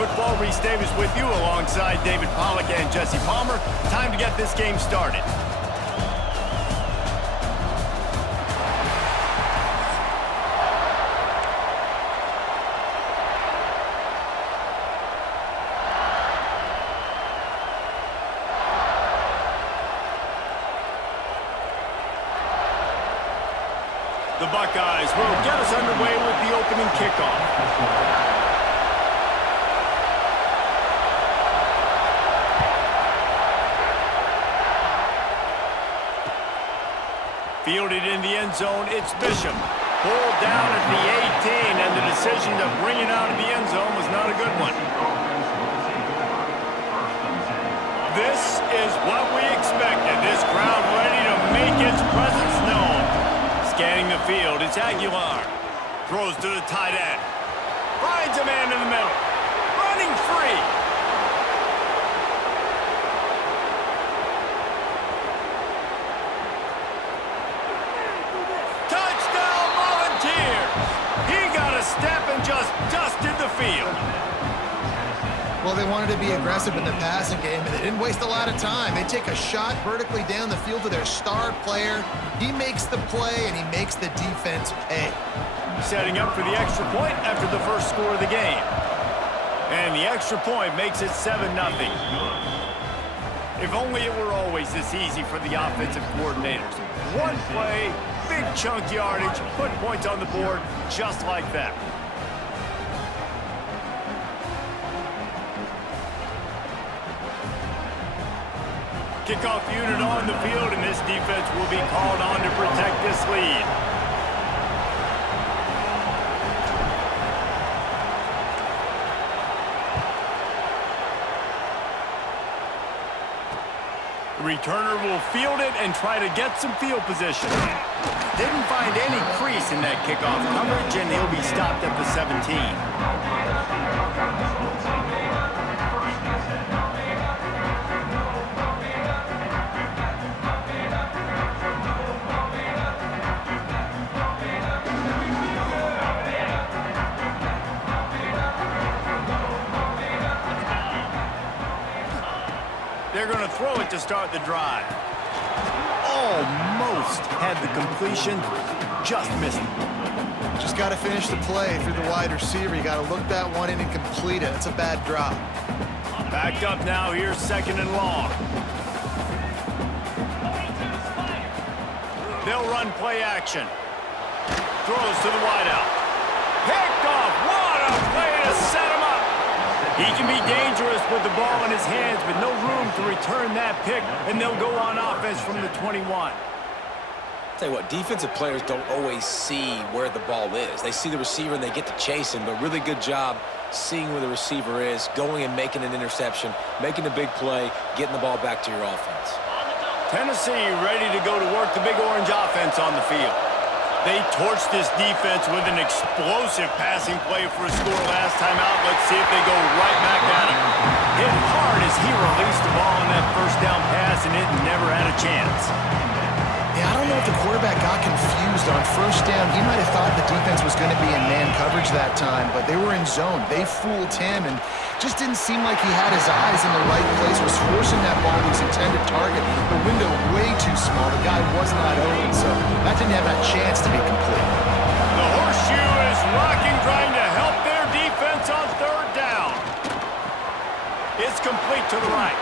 Football. Reese Davis with you alongside David Pollack and Jesse Palmer. Time to get this game started. The Buckeyes will get us underway with the opening kickoff. Fielded in the end zone, it's Bishop. Pulled down at the 18, and the decision to bring it out of the end zone was not a good one. This is what we expected. This crowd ready to make its presence known. Scanning the field, it's Aguilar. Throws to the tight end. Finds a man in the middle. Running free. Touchdown Volunteers! He got a step and just dusted the field. Well, they wanted to be aggressive in the passing game, and they didn't waste a lot of time. They take a shot vertically down the field to their star player. He makes the play, and he makes the defense pay. Setting up for the extra point after the first score of the game. And the extra point makes it 7-0. If only it were always this easy for the offensive coordinators. One play, big chunk yardage, put points on the board just like that. Kickoff unit on the field, and this defense will be called on to protect this lead. The returner will field it and try to get some field position. Didn't find any crease in that kickoff coverage, and he'll be stopped at the 17. They're going to throw it to start the drive. Almost had the completion, just missed it. Just got to finish the play through the wide receiver. You got to look that one in and complete it. It's a bad drop. Backed up now, here's 2nd and long. They'll run play action. Throws to the wideout. Picked off. What a play to set him up. He can be dangerous with the ball in his hands, but no room to return that pick, and they'll go on offense from the 21. Tell you what, defensive players don't always see where the ball is. They see the receiver and they get to chase him, but really good job seeing where the receiver is, going and making an interception, making a big play, getting the ball back to your offense. Tennessee ready to go to work the Big Orange offense on the field. They torched this defense with an explosive passing play for a score last time out. Let's see if they go right back at him. Hit hard as he released the ball on that first down pass, and it never had a chance. Yeah, I don't know if the quarterback got confused on first down. He might have thought the defense was going to be in man coverage that time, but they were in zone. They fooled him, and just didn't seem like he had his eyes in the right place, was forcing that ball to his intended target. The window way too small. The guy was not open, so that didn't have that chance to be complete. The horseshoe is rocking, trying to help their defense on 3rd down. It's complete to the right.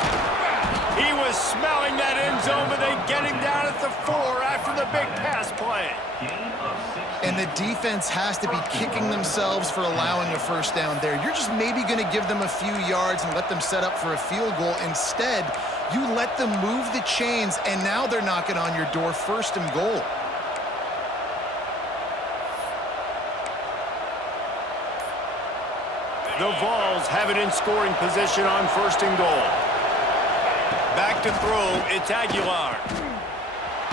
He was smelling that end zone, but they get him down at the 4 after the big pass play. And the defense has to be kicking themselves for allowing a first down there. You're just maybe going to give them a few yards and let them set up for a field goal. Instead, you let them move the chains, and now they're knocking on your door, 1st and goal. The Vols have it in scoring position on 1st and goal. Back to throw, it's Aguilar.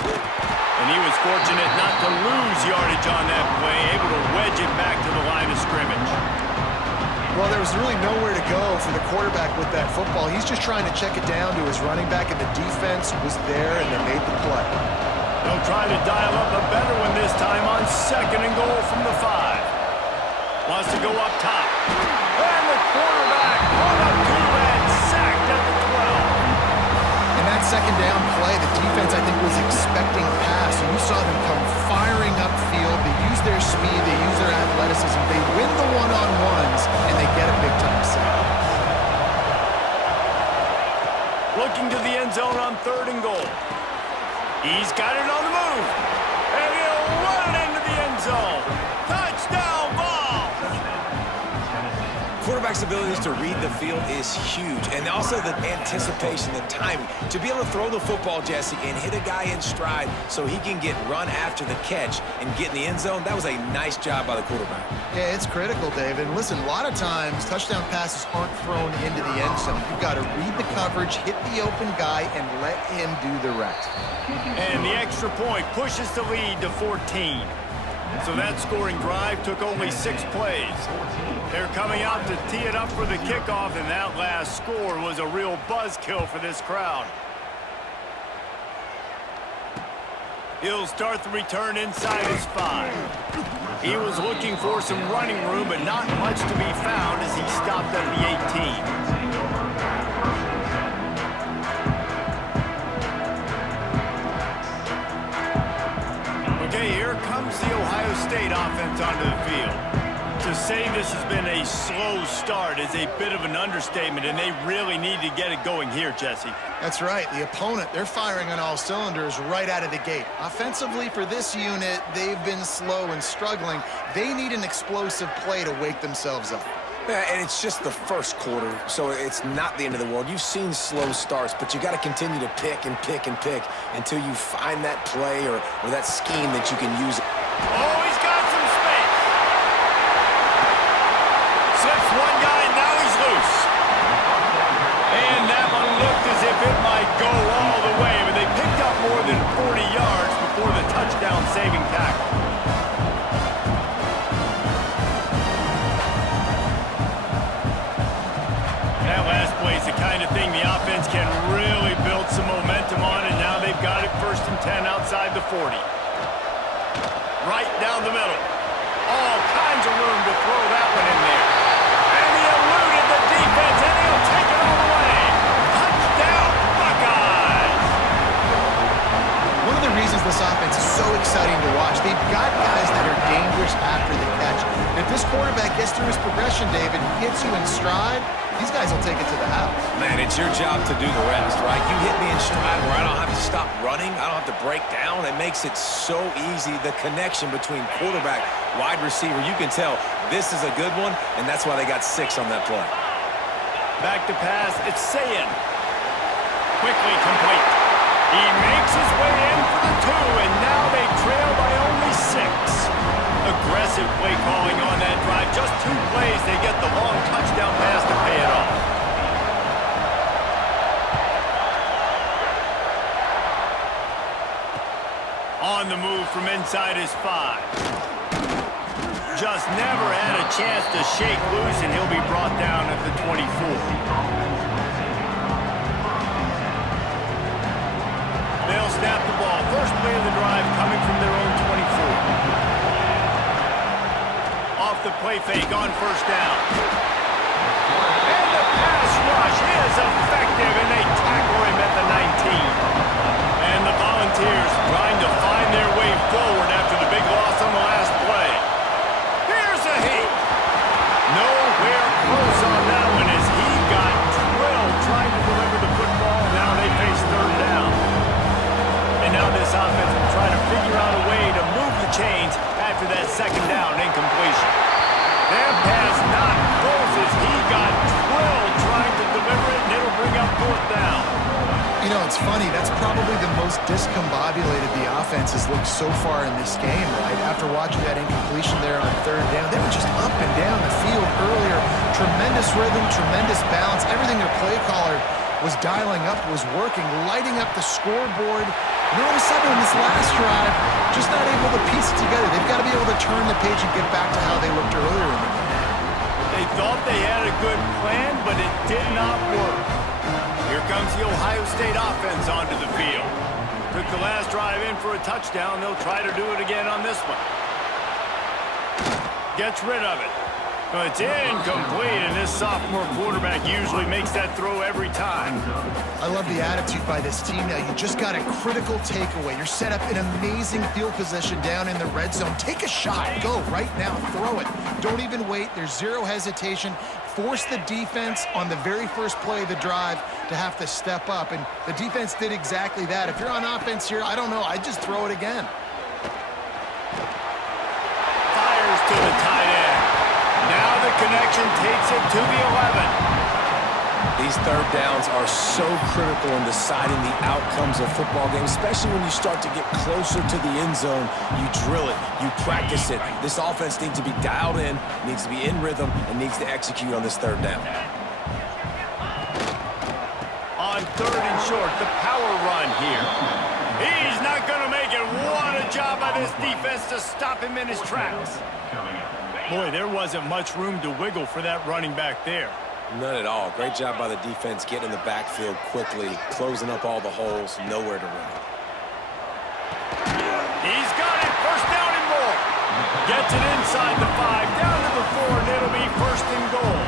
And he was fortunate not to lose yardage on that play, able to wedge it back to the line of scrimmage. Well, there was really nowhere to go for the quarterback with that football. He's just trying to check it down to his running back, and the defense was there, and they made the play. They'll try to dial up a better one this time on 2nd and goal from the 5. Wants to go up top. And the quarterback was expecting pass. And you saw them come firing upfield. They use their speed. They use their athleticism. They win the one-on-ones, and they get a big-time sack. Looking to the end zone on 3rd and goal. He's got it on the move. And he'll run it into the end zone. Touchdown ball! Quarterback's abilities to read the field is huge, and also the anticipation, the timing. To be able to throw the football, Jesse, and hit a guy in stride so he can get run after the catch and get in the end zone, that was a nice job by the quarterback. Yeah, it's critical, David. And listen, a lot of times, touchdown passes aren't thrown into the end zone. You've got to read the coverage, hit the open guy, and let him do the rest. And the extra point pushes the lead to 14. So that scoring drive took only 6 plays. They're coming out to tee it up for the kickoff, and that last score was a real buzzkill for this crowd. He'll start the return inside his 5. He was looking for some running room, but not much to be found as he stopped at the 18. Okay, here comes the Ohio State offense onto the field. To say this has been a slow start is a bit of an understatement, and they really need to get it going here, Jesse. That's right. The opponent, they're firing on all cylinders right out of the gate. Offensively, for this unit, they've been slow and struggling. They need an explosive play to wake themselves up. Yeah, and it's just the first quarter, so it's not the end of the world. You've seen slow starts, but you got to continue to pick and pick and pick until you find that play or that scheme that you can use. Oh, he's got some space. Slips one guy, and now he's loose. And that one looked as if it might go all the way, but they picked up more than 40 yards before the touchdown-saving tackle. That last play is the kind of thing the offense can really build some momentum on, and now they've got it 1st and 10 outside the 40. Right down the middle. All kinds of room to throw that one in there. And he eluded the defense, and he'll take it all the way. Touchdown, Buckeyes! One of the reasons this offense is so exciting to watch, they've got guys that are dangerous after the catch. And if this quarterback gets through his progression, David, hits you in stride, these guys will take it to the house. Man, it's your job to do the rest, right? You hit me in stride where I don't have to stop running. I don't have to break down. It makes it so easy. The connection between quarterback, wide receiver, you can tell this is a good one, and that's why they got 6 on that play. Back to pass. It's Sayin. Quickly complete. He makes his way in for the 2, and now they trail by only 6. Aggressive play calling on that drive. Just 2 plays, they get the long touchdown pass to pay it off. On the move from inside his 5. Just never had a chance to shake loose, and he'll be brought down at the 24. They'll snap the ball. First play of the drive coming from their own 24. Off the play fake on 1st down. And the pass rush is effective, and they tackle him at the 19. And the Volunteers trying to find their way forward after the big loss on the last play. Here's a hit. Nowhere close on that one as he got drilled trying to deliver the football. Now they face 3rd down. And now this offense will try to figure out a way to move the chains after that 2nd down incompletion. That pass not close as he got drilled trying to deliver it, and it'll bring up 4th down. You know, it's funny. That's probably the most discombobulated the offense has looked so far in this game, right? After watching that incompletion there on 3rd down, they were just up and down the field earlier. Tremendous rhythm, tremendous balance. Everything their play caller was dialing up was working, lighting up the scoreboard. And all of a sudden, in this last drive, just not able to piece it together. They've got to be able to turn the page and get back to how they looked earlier in the game. They thought they had a good plan, but it did not work. Here comes the Ohio State offense onto the field. Took the last drive in for a touchdown. They'll try to do it again on this one. Gets rid of it. Well, it's incomplete, and this sophomore quarterback usually makes that throw every time. I love the attitude by this team now. You just got a critical takeaway. You're set up in amazing field position down in the red zone. Take a shot. Go right now. Throw it. Don't even wait. There's zero hesitation. Force the defense on the very first play of the drive to have to step up, and the defense did exactly that. If you're on offense here, I don't know. I'd just throw it again. Fires to the tight end. Now the connection takes it to the 11. These third downs are so critical in deciding the outcomes of football games, especially when you start to get closer to the end zone. You drill it, you practice it. This offense needs to be dialed in, needs to be in rhythm, and needs to execute on this third down. On 3rd and short, the power run here. He's not going to make it. What a job by this defense to stop him in his tracks. Boy, there wasn't much room to wiggle for that running back there. None at all. Great job by the defense getting in the backfield quickly, closing up all the holes, nowhere to run. He's got it. First down and more. Gets it inside the 5, down to the 4, and it'll be 1st and goal.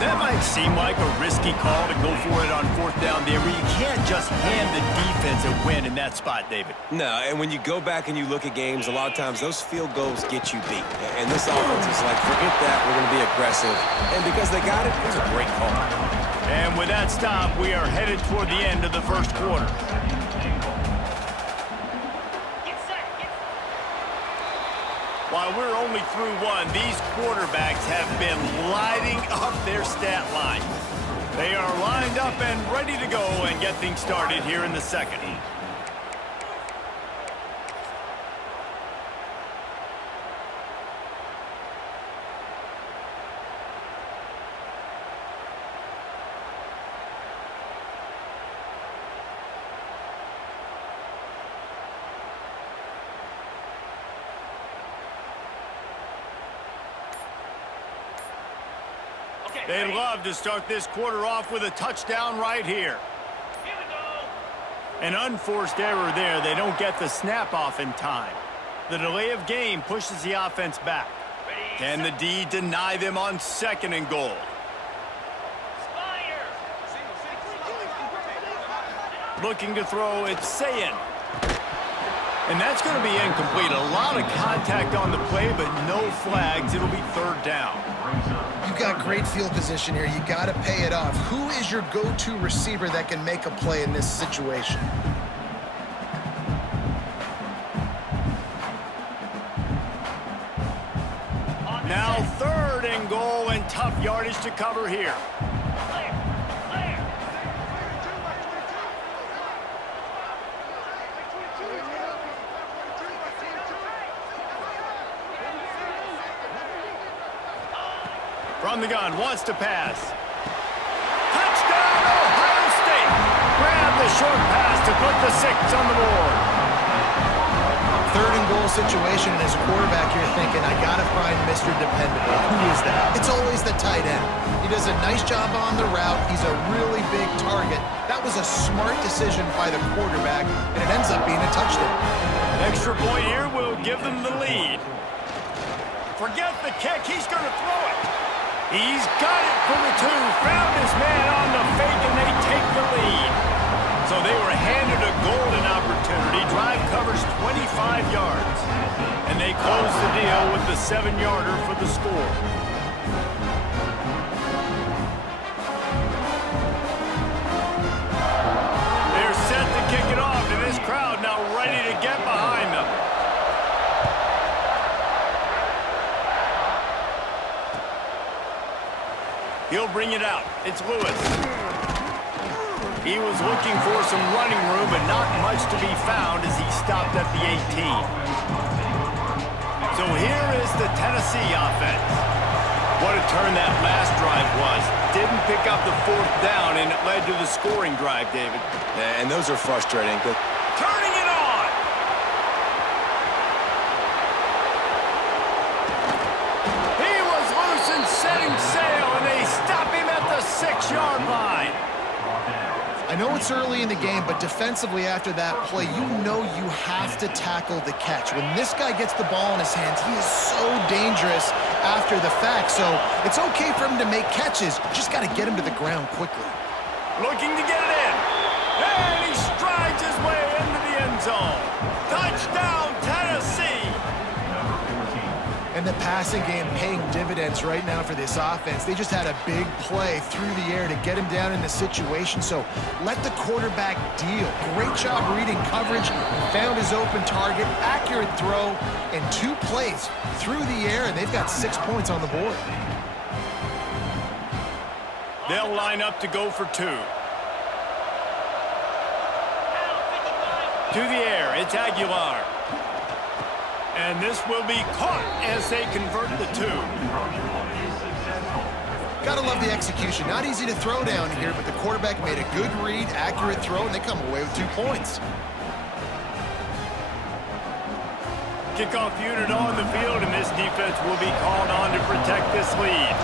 That might seem like a risky call to go for it on 4th down there, but you can't just hand the defense a win in that spot, David. No, and when you go back and you look at games, a lot of times those field goals get you beat. And this offense is like, forget that, we're going to be aggressive. And because they got it, it was a great call. And with that stop, we are headed toward the end of the 1st quarter. While we're only through one, these quarterbacks have been lighting up their stat line. They are lined up and ready to go and get things started here in the 2nd. They'd love to start this quarter off with a touchdown right here. An unforced error there. They don't get the snap off in time. The delay of game pushes the offense back. Can the D deny them on 2nd and goal? Looking to throw, it's Sayin. And that's going to be incomplete. A lot of contact on the play, but no flags. It'll be 3rd down. You've got great field position here. You got to pay it off. Who is your go-to receiver that can make a play in this situation? Now 3rd and goal, and tough yardage to cover here. From the gun, wants to pass. Touchdown, Ohio State! Grab the short pass to put the 6 on the board. 3rd and goal situation, and as a quarterback, you're thinking, I got to find Mr. Dependable. Who is that? It's always the tight end. He does a nice job on the route. He's a really big target. That was a smart decision by the quarterback, and it ends up being a touchdown. Extra point here will give them the lead. Forget the kick. He's going to throw it. He's got it for the 2. Found his man on the fake, and they take the lead. So they were handed a golden opportunity. Drive covers 25 yards. And they close the deal with the 7-yarder for the score. They're set to kick it off, and this crowd now ready to get behind them. He'll bring it out. It's Lewis. He was looking for some running room, but not much to be found as he stopped at the 18. So here is the Tennessee offense. What a turn that last drive was. Didn't pick up the 4th down, and it led to the scoring drive, David. Yeah, and those are frustrating. Turning it on! He was loose and setting sail, and they stop him at the 6-yard line. I know it's early in the game, but defensively after that play, you know you have to tackle the catch. When this guy gets the ball in his hands, he is so dangerous, after the fact, so it's okay for him to make catches. Just got to get him to the ground quickly. Looking to get it in. And he strides his way into the end zone. Touchdown, Tennessee. And the passing game paying dividends right now for this offense. They just had a big play through the air to get him down in the situation. So let the quarterback deal. Great job reading coverage. Found his open target. Accurate throw. And 2 plays through the air. And they've got 6 points on the board. They'll line up to go for 2. To the air, it's Aguilar. And this will be caught as they convert the 2. Gotta love the execution. Not easy to throw down here, but the quarterback made a good read, accurate throw, and they come away with 2 points. Kickoff unit on the field, and this defense will be called on to protect this lead.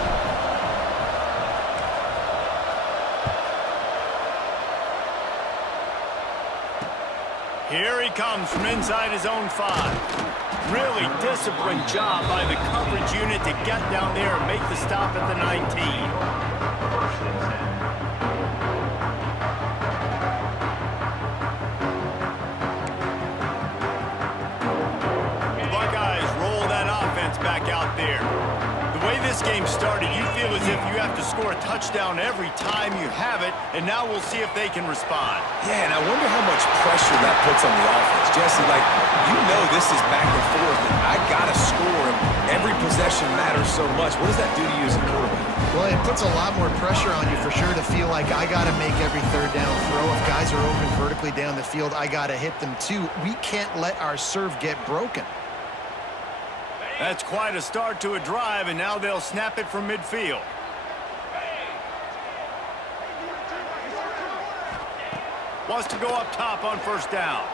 Here he comes from inside his own 5. Really disciplined job by the coverage unit to get down there and make the stop at the 19. The Buckeyes roll that offense back out there. The way this game started, you feel as if you have to score a touchdown every time you have it, and now we'll see if they can respond. Yeah, and I wonder how much pressure that puts on the offense. Jesse, like, you know this is back and forth, and I got to score, and every possession matters so much. What does that do to you as a quarterback? Well, it puts a lot more pressure on you for sure to feel like I got to make every third down throw. If guys are open vertically down the field, I got to hit them too. We can't let our serve get broken. That's quite a start to a drive, and now they'll snap it from midfield. Wants to go up top on first down.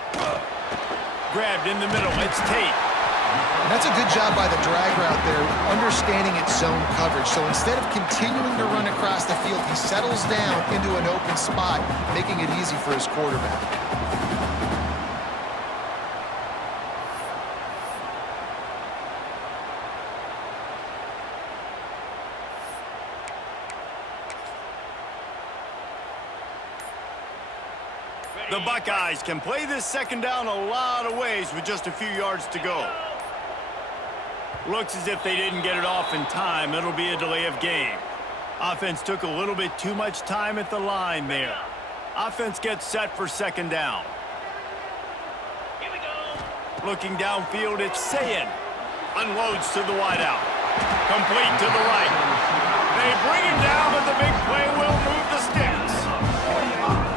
Grabbed in the middle. It's Tate. And that's a good job by the drag route there, understanding its zone coverage. So instead of continuing to run across the field, he settles down into an open spot, making it easy for his quarterback. The Buckeyes can play this second down a lot of ways with just a few yards to go. Looks as if they didn't get it off in time. It'll be a delay of game. Offense took a little bit too much time at the line there. Offense gets set for second down. Here we go. Looking downfield, it's Sayin. Unloads to the wideout. Complete to the right. They bring him down, but the big play will move the sticks.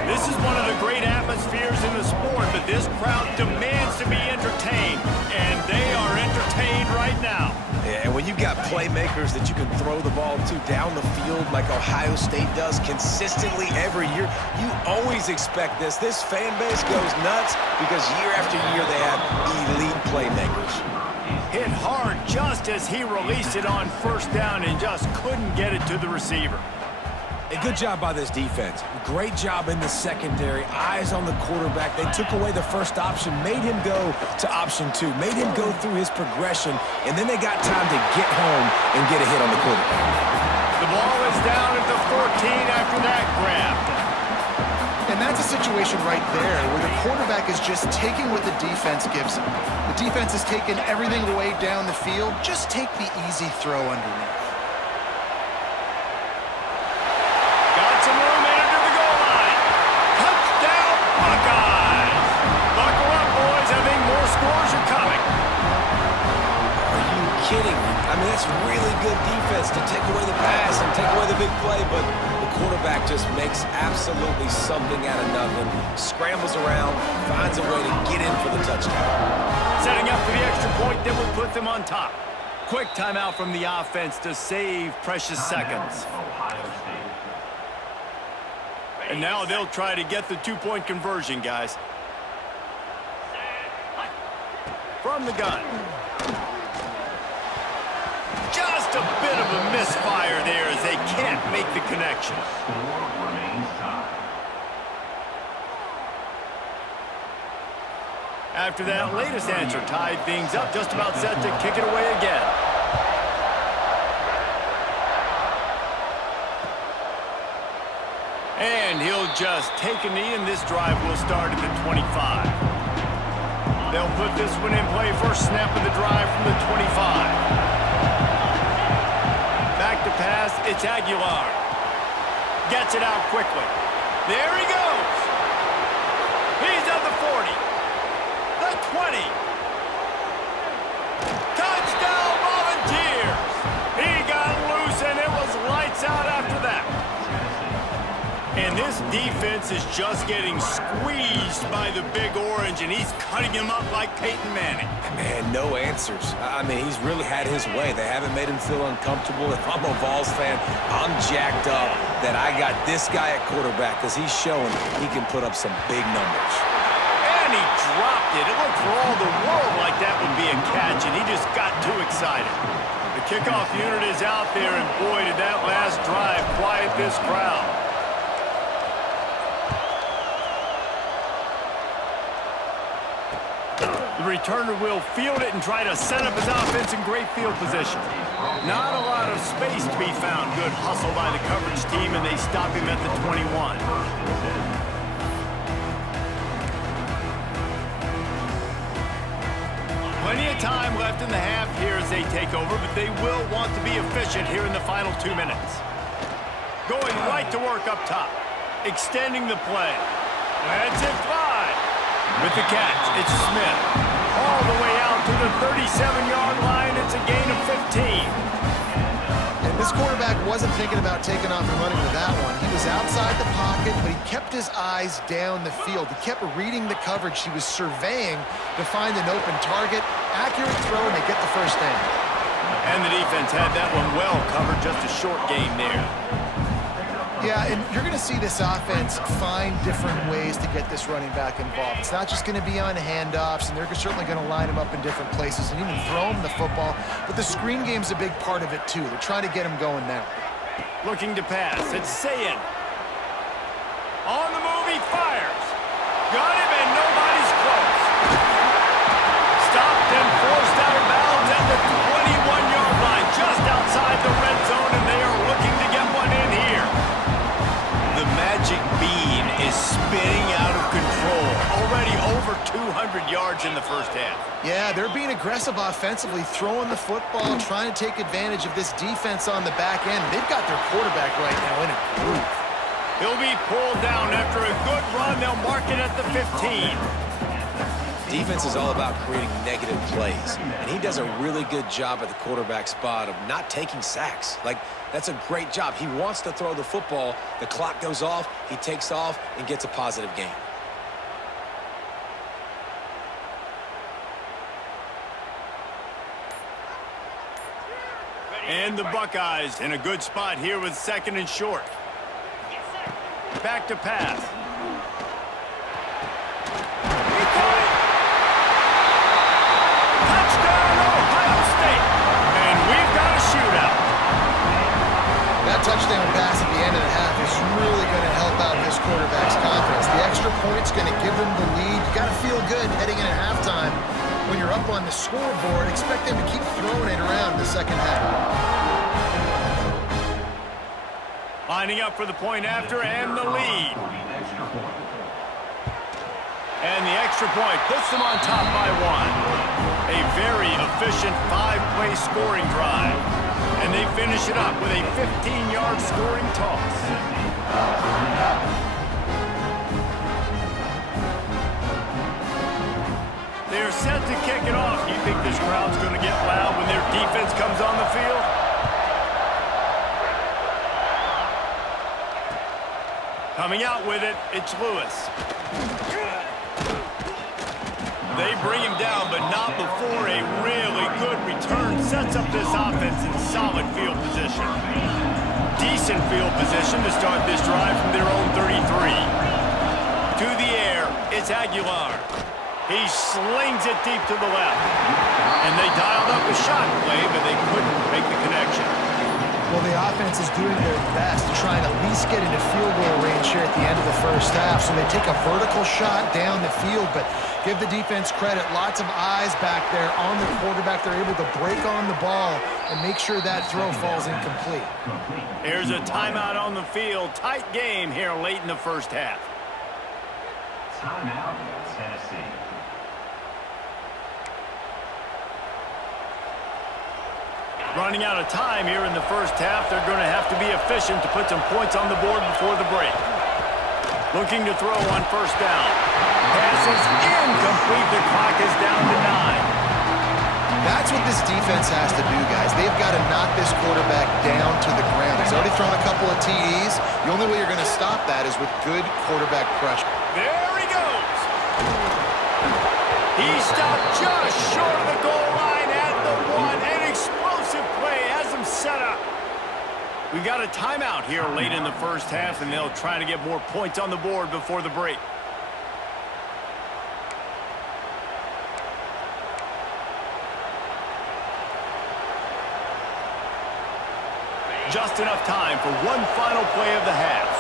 This is one of the great atmospheres in the sport, but this crowd demands to be entertained, and they are entertained right now. Yeah, and when you've got playmakers that you can throw the ball to down the field like Ohio State does consistently every year, you always expect this. This fan base goes nuts because year after year they have elite playmakers. Hit hard just as he released it on first down and just couldn't get it to the receiver. A good job by this defense. Great job in the secondary. Eyes on the quarterback. They took away the first option, made him go to option 2, made him go through his progression, and then they got time to get home and get a hit on the quarterback. The ball is down at the 14 after that grab. And that's a situation right there where the quarterback is just taking what the defense gives him. The defense is taking everything away down the field. Just take the easy throw underneath. Kidding. I mean, that's really good defense to take away the pass and take away the big play, but the quarterback just makes absolutely something out of nothing, scrambles around, finds a way to get in for the touchdown. Setting up for the extra point that would put them on top. Quick timeout from the offense to save precious seconds. And now they'll try to get the 2-point conversion, guys. From the gun. Just a bit of a misfire there as they can't make the connection. After that latest answer tied things up, just about set to kick it away again. They'll just take a knee, and this drive will start at the 25. They'll put this one in play. First snap of the drive from the 25. Back to pass. It's Aguilar. Gets it out quickly. There he goes. He's at the 40. The 20. Touchdown, Volunteers. He got loose, and it was lights out after that. And this defense is just getting squeezed by the Big Orange, and he's cutting him up like Peyton Manning. Man, no answers. I mean, he's really had his way. They haven't made him feel uncomfortable. If I'm a Vols fan, I'm jacked up that I got this guy at quarterback because he's showing he can put up some big numbers. And he dropped it. It looked for all the world like that would be a catch, and he just got too excited. The kickoff unit is out there, and boy, did that last drive quiet this crowd. The returner will field it and try to set up his offense in great field position. Not a lot of space to be found. Good hustle by the coverage team, and they stop him at the 21. Plenty of time left in the half here as they take over, but they will want to be efficient here in the final 2 minutes. Going right to work up top. Extending the play. That's it, 5. With the catch, it's Smith. All the way out to the 37-yard line. It's a gain of 15. And this quarterback wasn't thinking about taking off and running with that one. He was outside the pocket, but he kept his eyes down the field. He kept reading the coverage. He was surveying to find an open target. Accurate throw, and they get the first down. And the defense had that one well covered. Just a short gain there. Yeah, and you're going to see this offense find different ways to get this running back involved. It's not just going to be on handoffs, and they're certainly going to line him up in different places and even throw him the football. But the screen game's a big part of it, too. They're trying to get him going now. Looking to pass. It's Sayin. On the move, he fires. Got him, and nobody's close. Stopped and forced out of bounds at the 21-yard line, just outside the red zone, and they are looking to get one in here. The magic bean is spinning out of control. Already over 200 yards in the first half. Yeah, they're being aggressive offensively, throwing the football, trying to take advantage of this defense on the back end. They've got their quarterback right now in a groove. He'll be pulled down after a good run. They'll mark it at the 15. Defense is all about creating negative plays, and he does a really good job at the quarterback spot of not taking sacks. Like, that's a great job. He wants to throw the football. The clock goes off, he takes off, and gets a positive gain. And the Buckeyes in a good spot here with 2nd and short. Back to pass. He caught it. Touchdown, Ohio State. And we've got a shootout. That touchdown pass at the end of the half is really going to help out this quarterback's confidence. The extra point's going to give them the lead. You got to feel good heading in at halftime. When you're up on the scoreboard, expect them to keep throwing it around in the second half. Lining up for the point after and the lead. And the extra point puts them on top by 1. A very efficient 5-play scoring drive. And they finish it up with a 15-yard scoring toss. They're set to kick it off. Do you think this crowd's going to get loud when their defense comes on the field? Coming out with it, it's Lewis. They bring him down, but not before a really good return sets up this offense in solid field position. Decent field position to start this drive from their own 33. To the air, it's Aguilar. He slings it deep to the left. And they dialed up a shot play, but they couldn't make the connection. Well, the offense is doing their best to try and at least get into field goal range here at the end of the first half. So they take a vertical shot down the field, but Give the defense credit. Lots of eyes back there on the quarterback. They're able to break on the ball and make sure that throw falls incomplete. Here's a timeout on the field. Tight game here late in the first half. Timeout, Tennessee. Running out of time here in the first half. They're going to have to be efficient to put some points on the board before the break. Looking to throw on first down. Pass is incomplete. The clock is down to 9. That's what this defense has to do, guys. They've got to knock this quarterback down to the ground. He's already thrown a couple of TDs. The only way you're going to stop that is with good quarterback pressure. There he goes. He stopped just short of the goal line at the 1. An explosive play has him set up. We've got a timeout here late in the first half, and they'll try to get more points on the board before the break. Just enough time for one final play of the half.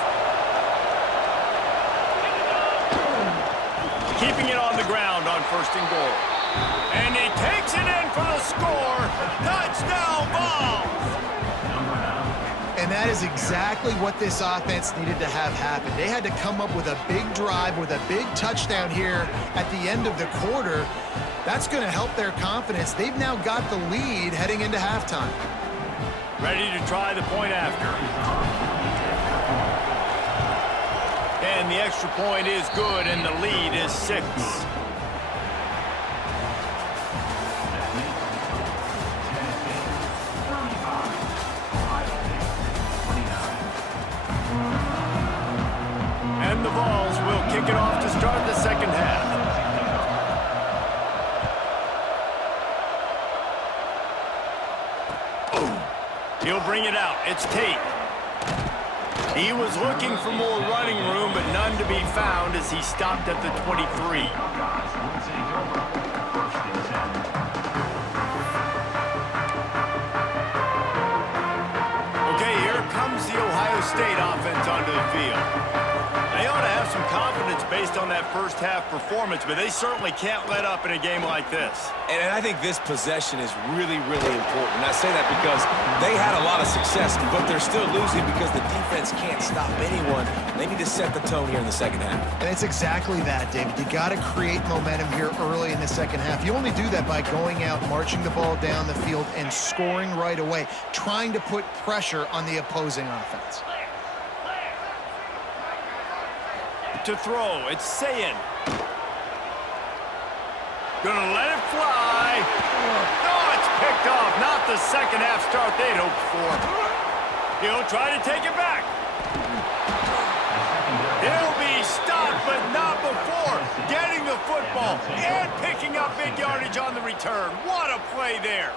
Keeping it on the ground on first and goal. And he takes it in for the score. Touchdown, Vols! And that is exactly what this offense needed to have happen. They had to come up with a big drive with a big touchdown here at the end of the quarter. That's going to help their confidence. They've now got the lead heading into halftime. Ready to try the point after. And the extra point is good, and the lead is 6. And the Vols will kick it off to start the second half. He'll bring it out. It's Tate. He was looking for more running room, but none to be found as he stopped at the 23. Okay, here comes the Ohio State offense onto the field. They ought to have some confidence based on that first half performance, but they certainly can't let up in a game like this. And I think this possession is really, really important. And I say that because they had a lot of success, but they're still losing because the defense can't stop anyone. They need to set the tone here in the second half. And it's exactly that, David. You got to create momentum here early in the second half. You only do that by going out, marching the ball down the field, and scoring right away, trying to put pressure on the opposing offense. To throw, it's Sayin. Gonna let it fly. Oh, it's picked off. Not the second half start they'd hoped for. He'll try to take it back. He'll be stopped, but not before getting the football and picking up big yardage on the return. What a play there.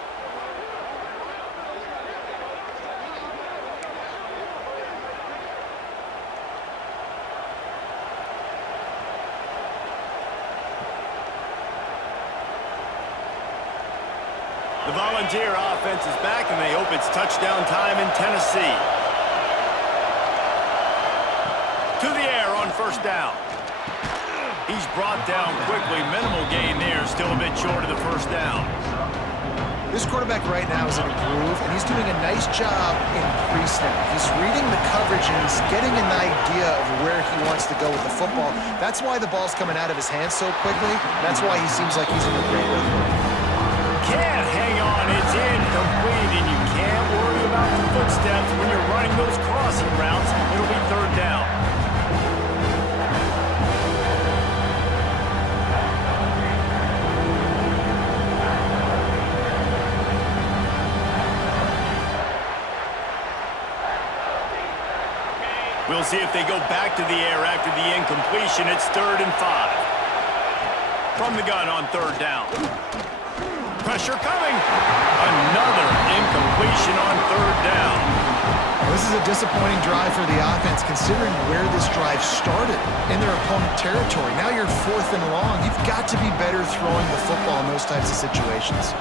The Volunteer offense is back, and they hope it's touchdown time in Tennessee. To the air on first down. He's brought down quickly. Minimal gain there, still a bit short of the first down. This quarterback right now is in a groove, and he's doing a nice job in pre-snap. He's reading the coverage, and he's getting an idea of where he wants to go with the football. That's why the ball's coming out of his hands so quickly. That's why he seems like he's in a great rhythm. Can't hang on. It's incomplete, and you can't worry about the footsteps when you're running those crossing routes. It'll be third down. We'll see if they go back to the air after the incompletion. It's 3rd and 5. From the gun on third down. Pressure coming. Another incompletion on third down. This is a disappointing drive for the offense, considering where this drive started in their opponent territory. Now you're 4th and long. You've got to be better throwing the football in those types of situations.